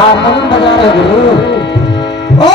Harmonium बजा रहे गुरु। ओ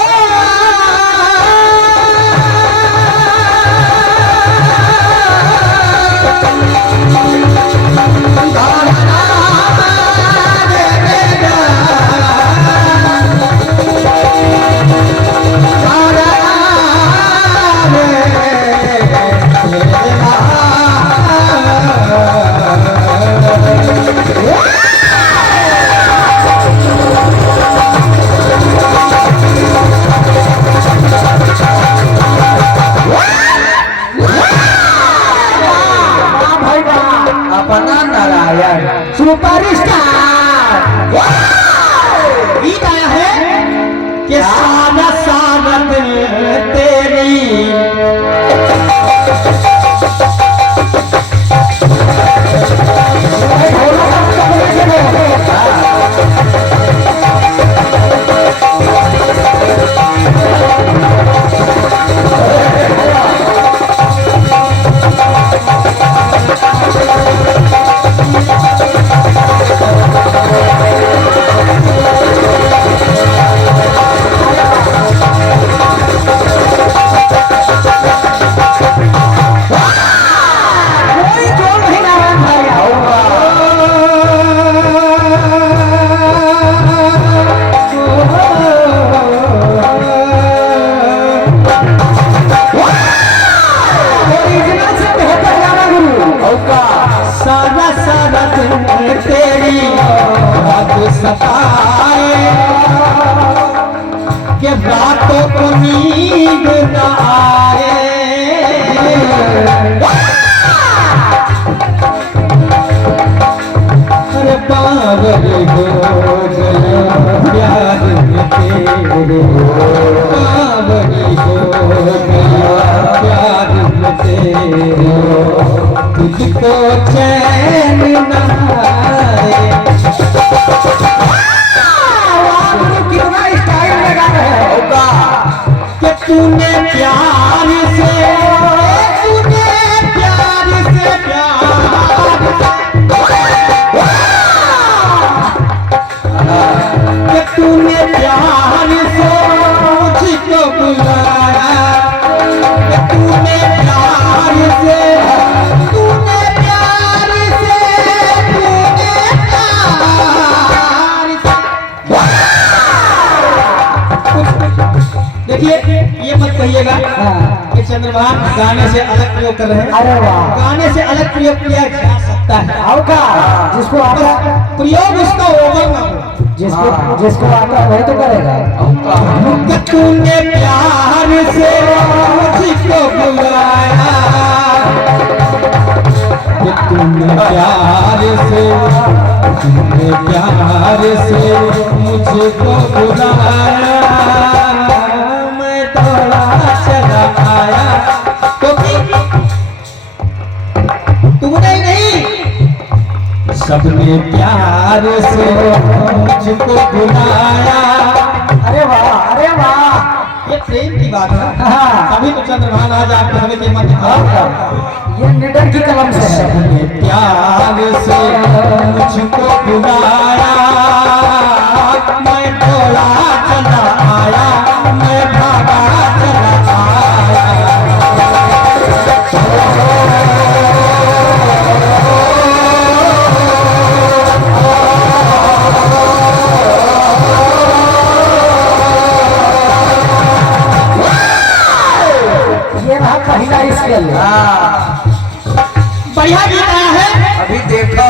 superstar गीत आया है कि सारा सारा दिल तेरी सारा सारा दिन तेरी याद सताए कि रातों को नींद न आए। अरे पागल हो गया प्यार में तेरे, पागल हो गया प्यार में तेरे, तुझको चैन न आए। कितना स्टाइल लगा रहे होगा कि तूने प्यार से, तूने प्यार से कि तूने प्यार से मुझको बुलाया, कि तूने प्यार से, तूने प्यार से, तूने प्यार से। देखिए ये मत कहिएगा कि चंद्रभान गाने से अलग प्रयोग कर रहे हैं। अरे वाह, गाने से अलग प्रयोग किया जा सकता है। आओ का जिसको आता प्रयोग उसका ओवर ना हो, जिसको जिसको आता वही तो करेगा। कि तूने प्यार से मुझको बुलाया, कि तूने प्यार से, तूने प्यार से मुझको बुलाया, मैं दौड़ा चला आया। क्योंकि तूने नहीं, सबने प्यार से मुझको बुलाया। अरे वाह, अरे वाह, ये प्रेम की बात है। तभी तो चंद्रभान आज आपको हमें कीमत दिखा, ये निडर की कलम से। सबने प्यार से मुझको बुलाया, मैं दौड़ा चला आया, मैं भागा चला आया। ये रहा पहला स्केल। बढ़िया गीत आया है, अभी देखो।